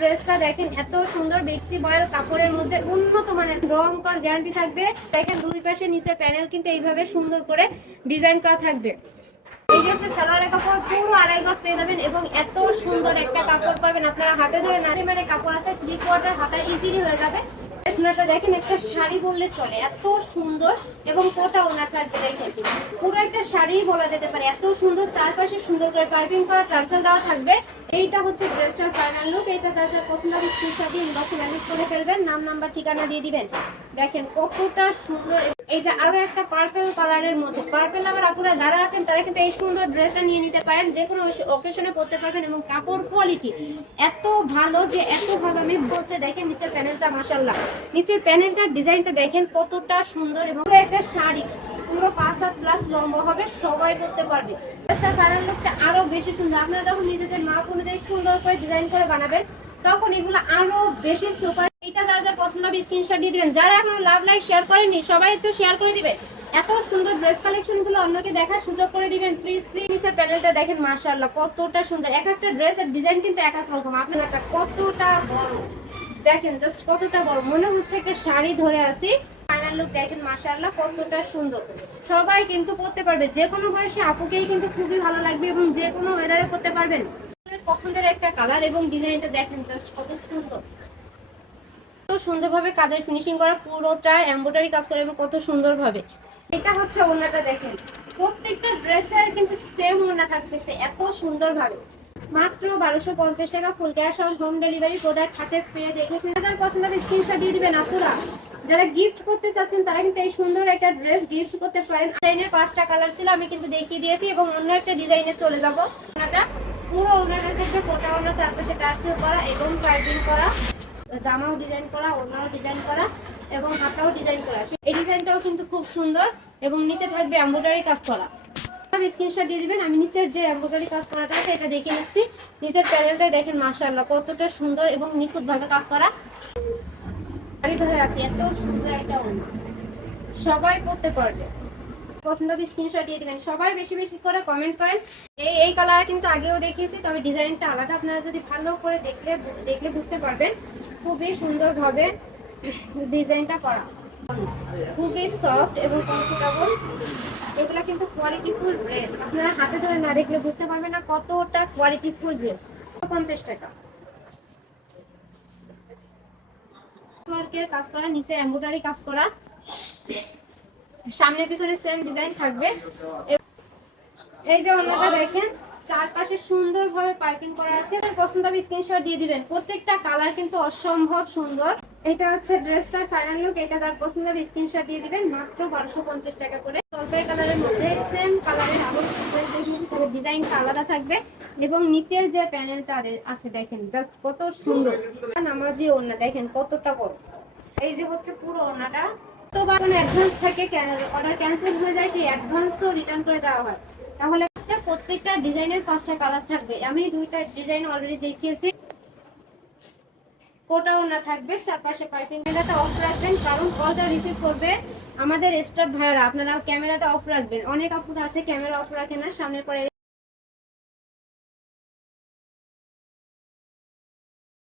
ড্রেসটা দেখেন, এত সুন্দর বেক্সি বয়েল কাপড়ের মধ্যে উন্নত মানের রং কর গ্যারান্টি থাকবে। দেখেন দুই পাশে নিচে প্যানেল কিন্তু এইভাবে সুন্দর করে ডিজাইন করা থাকবে। হাতে ধরে নাড়ি মানে কাপড় আছে থ্রি কোয়ার্টার ইজিলি হয়ে যাবে। দেখেন একটা শাড়ি বললে চলে, এত সুন্দর এবং কোটা ওনার থাকবে, দেখেন। পুরো একটা শাড়ি বলা যেতে পারে, এত সুন্দর, চারপাশে সুন্দর করে পাইপিং করা, টার্সেল দেওয়া থাকবে। এইটা হচ্ছে ড্রেসটার ফাইনাল লুক এইটা যার যার পছন্দ হবে স্ক্রিনশট দিয়ে ইনবক্সে ম্যানেজ করে ফেলবেন, নাম নাম্বার ঠিকানা দিয়ে দিবেন। দেখেন কতটা সুন্দর, এই যে আরও একটা পার্পল কালারের মধ্যে পার্পল আবার আপুরা যারা আছেন, তারা কিন্তু এই সুন্দর ড্রেসটা নিয়ে নিতে পারেন, যে কোনো অকেশনে পরতে পারবেন এবং কাপড় কোয়ালিটি এত ভালো যে এত ভালো আমি বলছে, দেখেন নিচের প্যানেলটা মাসাল্লাহ নিচের প্যানেলটার ডিজাইনটা দেখেন কতটা সুন্দর এবং একটা শাড়ি। পুরো পাঁচ হাত প্লাস লম্বা হবে, সবাই করতে পারবে। ড্রেসটার কালার লুকটা আরও বেশি সুন্দর। আপনারা যখন নিজেদের মাপ অনুযায়ী সুন্দর করে ডিজাইন করে বানাবেন, তখন এগুলো আরও বেশি সুপার এটা যারা পছন্দ হবে স্ক্রিনশট দিয়ে দিবেন। যারা এখনও লাভ লাইক শেয়ার করেনি সবাই একটু শেয়ার করে দিবেন। এত সুন্দর ড্রেস কালেকশনগুলো অন্যকে দেখার সুযোগ করে দিবেন। প্লিজ প্লিজ প্যানেলটা দেখেন মার্শাল্লাহ কতটা সুন্দর। এক একটা ড্রেসের ডিজাইন কিন্তু এক এক রকম। আপনার কতটা বড়। দেখেন জাস্ট কতটা বড়। মনে হচ্ছে একটা শাড়ি ধরে আছি। ফাইনাল লুক দেখেন মাশাআল্লাহ কতটা সুন্দর। সবাই কিন্তু পারবে। যে কোনো বয়সে আপুকেই কিন্তু খুবই ভালো লাগবে এবং যে কোনো ওয়েদারে পারবেন। পছন্দের একটা কালার এবং ডিজাইনটা দেখেন কত সুন্দর। সুন্দরভাবে কাজের ফিনিশিং করা, পুরোটা এমব্রয়ডারি কাজ করে এবং কত সুন্দরভাবে। এটা হচ্ছে ওড়নাটা দেখেন। প্রত্যেকটা ড্রেসের কিন্তু সেম ওড়না থাকতেছে, এত সুন্দরভাবে। মাত্র বারোশো পঞ্চাশ টাকা full cash on home delivery product হাতে পেয়ে দেখে পছন্দ হবে স্ক্রিনশট দিয়ে দিবেন আপুরা। যারা গিফট করতে চাচ্ছেন, তারা কিন্তু এই সুন্দর একটা ড্রেস গিফট করতে পারেন। ডিজাইনের পাঁচটা কালার ছিল, আমি কিন্তু দেখিয়ে দিয়েছি এবং অন্য একটা ডিজাইনে চলে যাব। ওনাটা পুরো ওনাটা থেকে কোটা ওনা, তারপরে টার্সেল করা এবং পাইপিং করা, জামাও ডিজাইন করা ওনাও ডিজাইন করা এবং হাতাও ডিজাইন করা। এই ডিজাইনটাও কিন্তু খুব সুন্দর এবং নিচে থাকবে এমব্রয়ডারি কাজ করা। স্ক্রিনশট দিয়ে দিবেন, আমি নিচের যে এমব্রয়ডারি কাজ আছে, এটা দেখে নিচ্ছি। নিচের প্যানেলটা দেখেন, মাশাআল্লাহ, কতটা সুন্দর এবং নিখুঁত ভাবে কাজ করা। সবাই পড়তে পারবে। পছন্দ দিয়ে সবাই বেশি বেশি করে কমেন্ট করেন। এই এই কালার কিন্তু আগেও তবে ডিজাইনটা আলাদা। যদি ভালো করে দেখলে দেখলে বুঝতে পারবেন। খুবই সুন্দরভাবে ডিজাইনটা করা। খুবই সফট এবং এগুলো কিন্তু আপনারা হাতে ধরে না দেখলে বুঝতে না কতটা কোয়ালিটি ফুল ড্রেস পঞ্চাশ টাকা। ওয়ার্কের কাজ করা, নিচে এমব্রয়ডারি কাজ করা। সামনে পিছনে সেম ডিজাইন থাকবে। এই যে অন্যটা দেখেন, চারপাশে সুন্দরভাবে পাইপিং করা আছে। পছন্দ হবে স্ক্রিনশট দিয়ে দিবেন। প্রত্যেকটা কালার কিন্তু অসম্ভব সুন্দর। এটা হচ্ছে ড্রেসটার ফাইনাল লুক এটা তার পছন্দ হবে স্ক্রিনশট দিয়ে দিবেন। মাত্র বারোশো পঞ্চাশ টাকা করে। জলপাই কালারের মধ্যে সেম কালারের আবার ডিজাইনটা আলাদা থাকবে। এবং নিচের যে প্যানেলটা আছে দেখেন জাস্ট কত সুন্দর। নামাজি ওড়না, দেখেন কতটা বড়। এই যে হচ্ছে পুরো ওনাটা তো কোনো অ্যাডভান্স থাকে অর্ডার ক্যান্সেল হয়ে যায়, সেই অ্যাডভান্সও রিটার্ন করে দেওয়া হয়। তাহলে প্রত্যেকটা ডিজাইনের পাঁচটা কালার থাকবে। আমি দুইটা ডিজাইন অলরেডি দেখিয়েছি। কোটাও না থাকবে, চারপাশে পাইপিং ক্যামেরাটা অফ রাখবেন, কারণ কলটা রিসিভ করবে আমাদের স্টাফ ভাইয়ারা। আপনারা ক্যামেরাটা অফ রাখবেন। অনেক আপুরা আছে ক্যামেরা অফ রাখে না, সামনের পরে